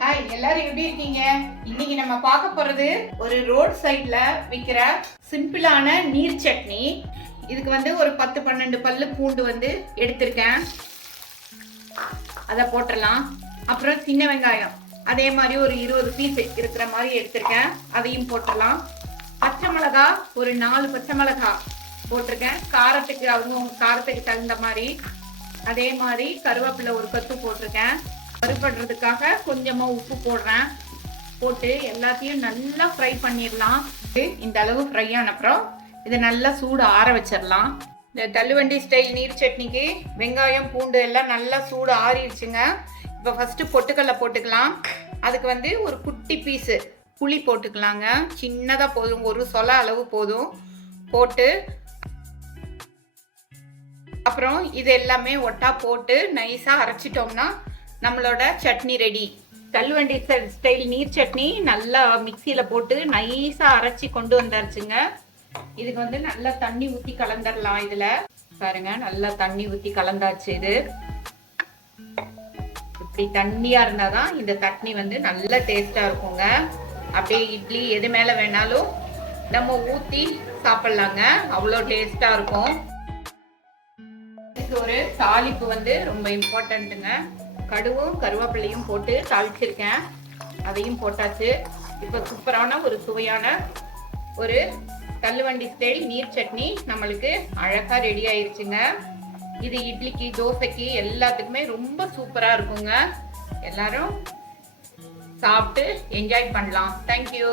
Hi, எல்லாரும் எப்படி இருக்கீங்க? இன்னைக்கு நம்ம பார்க்க போறது ஒரு ரோட் சைட்ல விற்கிற சிம்பிளான நீர் சட்னி. இதுக்கு ஒரு 10-12 பல்லு பூண்டு எடுத்திருக்கேன். அதை போட்டுடலாம். அப்புறம் சின்ன வெங்காயம் அதே மாதிரி ஒரு 20 பீஸ் இருக்கிற மாதிரி எடுத்திருக்கேன். அதையும் போட்டுடலாம். பச்சை மிளகா ஒரு 4 பச்சை மிளகா போட்டிருக்கேன். காரத்துக்கு காரத்துக்கு தகுந்த மாதிரி. அதே மாதிரி கருவேப்பிலை ஒரு கொத்து போட்டிருக்கேன். வறுபடுறதுக்காக கொஞ்சமா உப்பு போடுறேன். போட்டு எல்லாத்தையும் நல்லா ஃப்ரை பண்ணிடலாம். இந்த அளவு ஃப்ரை ஆன அப்புறம் இதை நல்லா சூடு ஆற வச்சிடலாம். இந்த தள்ளுவண்டி ஸ்டைல் நீர் சட்னிக்கு வெங்காயம் பூண்டு எல்லாம் நல்லா சூடு ஆறிடுச்சுங்க. இப்போ ஃபர்ஸ்ட் பொட்டுக்கடலை போட்டுக்கலாம். அதுக்கு ஒரு குட்டி பீஸு புளி போட்டுக்கலாங்க. சின்னதாக போதும், ஒரு சொல அளவு போதும். போட்டு அப்புறம் இது எல்லாமே ஒட்டா போட்டு நைஸாக அரைச்சிட்டோம்னா நம்மளோட சட்னி ரெடி. தள்ளுவண்டி ஸ்டைல் நீர் சட்னி நல்லா மிக்சியில் போட்டு நைஸாக அரைச்சி கொண்டு வந்தாச்சுங்க. இதுக்கு நல்லா தண்ணி ஊற்றி கலந்துடலாம். இதில் பாருங்க, நல்லா தண்ணி ஊற்றி கலந்தாச்சு. இது இப்படி தண்ணியாக இருந்தால் தான் இந்த சட்னி நல்ல டேஸ்ட்டாக இருக்குங்க. அப்படியே இட்லி எது மேலே வேணாலும் நம்ம ஊற்றி சாப்பிட்லாங்க. அவ்வளோ டேஸ்ட்டாக இருக்கும். இதுக்கு ஒரு தாளிப்பு ரொம்ப இம்பார்ட்டண்ட்டுங்க. கடுவும் கருவேப்பிலையும் போட்டு தாளிச்சிருக்கேன். அதையும் போட்டாச்சு. இப்போ சூப்பரான ஒரு சுவையான ஒரு தள்ளுவண்டி ஸ்டைல் நீர் சட்னி நம்மளுக்கு அழகாக ரெடி ஆயிடுச்சுங்க. இது இட்லிக்கு தோசைக்கு எல்லாத்துக்குமே ரொம்ப சூப்பராக இருக்குங்க. எல்லாரும் சாப்பிட்டு என்ஜாய் பண்ணலாம். தேங்க்யூ.